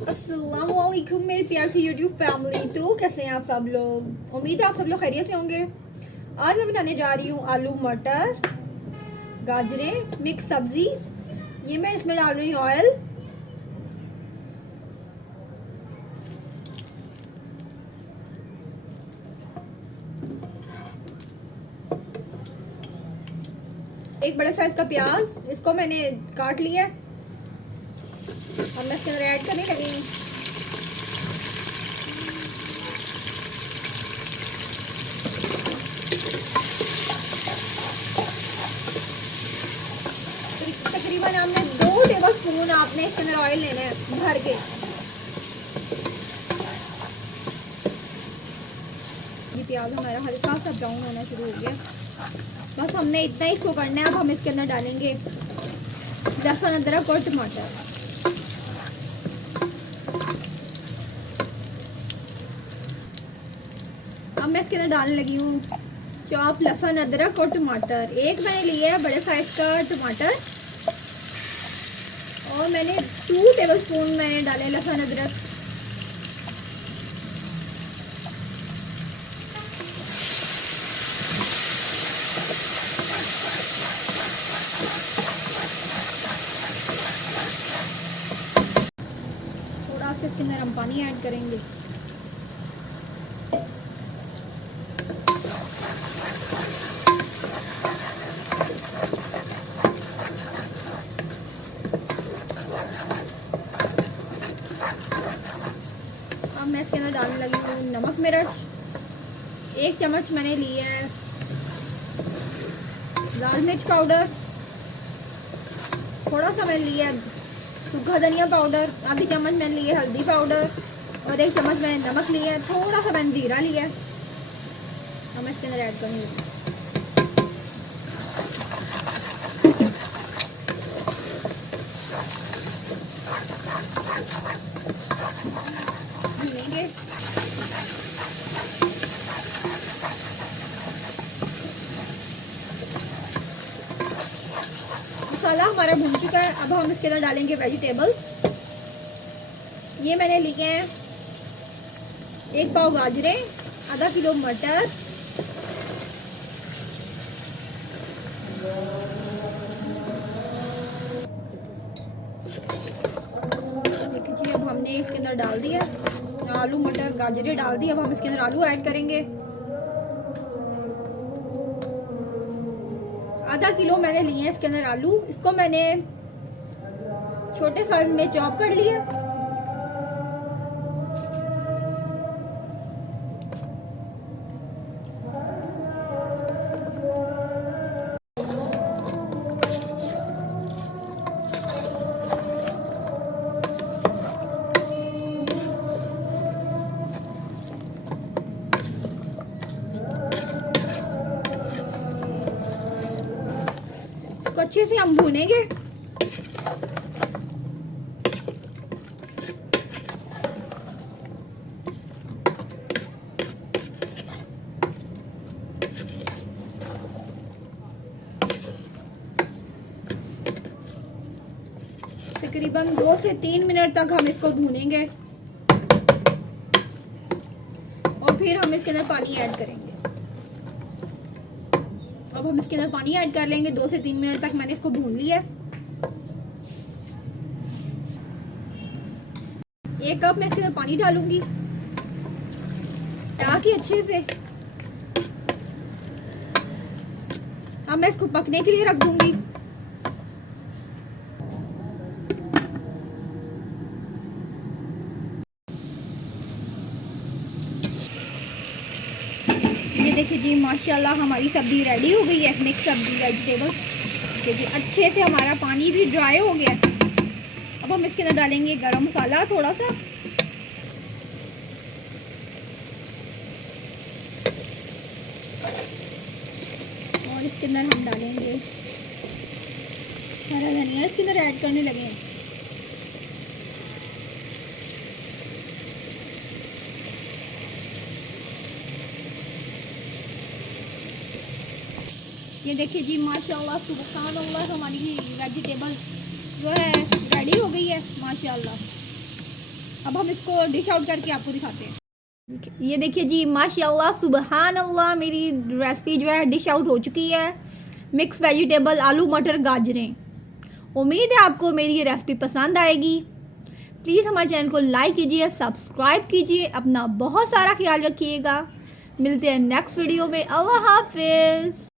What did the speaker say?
अस्सलाम वालेकुम मेरी प्यार सी यूट्यूब फैमिली। तो कैसे हैं आप सब लोग? उम्मीद है आप सब लोग खैरियत से होंगे। आज मैं बनाने जा रही हूँ आलू मटर गाजरें मिक्स सब्जी। ये मैं इसमें डाल रही हूँ ऑयल। एक बड़े साइज का प्याज, इसको मैंने काट लिया और मैं इसके अंदर ऐड करने लगी हूँ। तकरीबन हमने 2 टेबल स्पून आपने इसके अंदर ऑयल लेना है भर के। ये प्याज हमारा हल्का सा ब्राउन होना शुरू हो गया। बस हमने इतना ही इसको करना है। अब हम इसके अंदर डालेंगे लहसुन अदरक और टमाटर। अब मैं इसके अंदर डालने लगी हूँ चॉप लहसुन अदरक और टमाटर। एक मैंने लिया है बड़े साइज का टमाटर और मैंने 2 टेबल स्पून मैंने डाले लहसुन अदरक। थोड़ा सा इसके अंदर हम पानी ऐड करेंगे। अब मैं इसके अंदर डालने लगी हूँ नमक मिर्च। 1 चम्मच मैंने लिया है लाल मिर्च पाउडर। थोड़ा सा मैंने लिया सूखा धनिया पाउडर। आधी चम्मच मैंने लिया हल्दी पाउडर और 1 चम्मच मैंने नमक लिया है। थोड़ा सा मैंने जीरा लिया है। अब मैं इसके अंदर ऐड करूँगी। भूनेंगे। मसाला हमारा भून चुका है। अब हम इसके अंदर डालेंगे वेजिटेबल। ये मैंने लिए हैं 1 पाव गाजरें, आधा किलो मटर, देखिए अब हमने इसके अंदर डाल दिया आलू मटर गाजरें डाल दी। अब हम इसके अंदर आलू ऐड करेंगे। आधा किलो मैंने लिए हैं इसके अंदर आलू। इसको मैंने छोटे साइज में चॉप कर लिया। इसको अच्छे से हम भूनेंगे। तकरीबन 2 से 3 मिनट तक हम इसको भूनेंगे और फिर हम इसके अंदर पानी ऐड करेंगे। अब हम इसके अंदर पानी ऐड कर लेंगे। 2 से 3 मिनट तक मैंने इसको भून लिया। 1 कप मैं इसके अंदर पानी डालूंगी ताकि अच्छे से अब मैं इसको पकने के लिए रख दूंगी। ये देखिए जी माशाल्लाह हमारी सब्जी रेडी हो गई है। मिक्स सब्जी वेजिटेबल। देखिए जी अच्छे से हमारा पानी भी ड्राई हो गया। अब हम इसके अंदर डालेंगे गरम मसाला थोड़ा सा, और इसके अंदर हम डालेंगे हरा धनिया। इसके अंदर ऐड करने लगे हैं। ये देखिए जी माशाल्लाह सुभान अल्लाह हमारी वेजिटेबल जो है रेडी हो गई है माशाल्लाह। अब हम इसको डिश आउट करके आपको दिखाते हैं। ये देखिए जी, माशाल्लाह सुबहान अल्लाह, मेरी रेसिपी जो है डिश आउट हो चुकी है। मिक्स वेजिटेबल आलू मटर गाजरें। उम्मीद है आपको मेरी ये रेसिपी पसंद आएगी। प्लीज़ हमारे चैनल को लाइक कीजिए, सब्सक्राइब कीजिए, अपना बहुत सारा ख्याल रखिएगा। मिलते हैं नेक्स्ट वीडियो में। अल्लाह हाफिज़।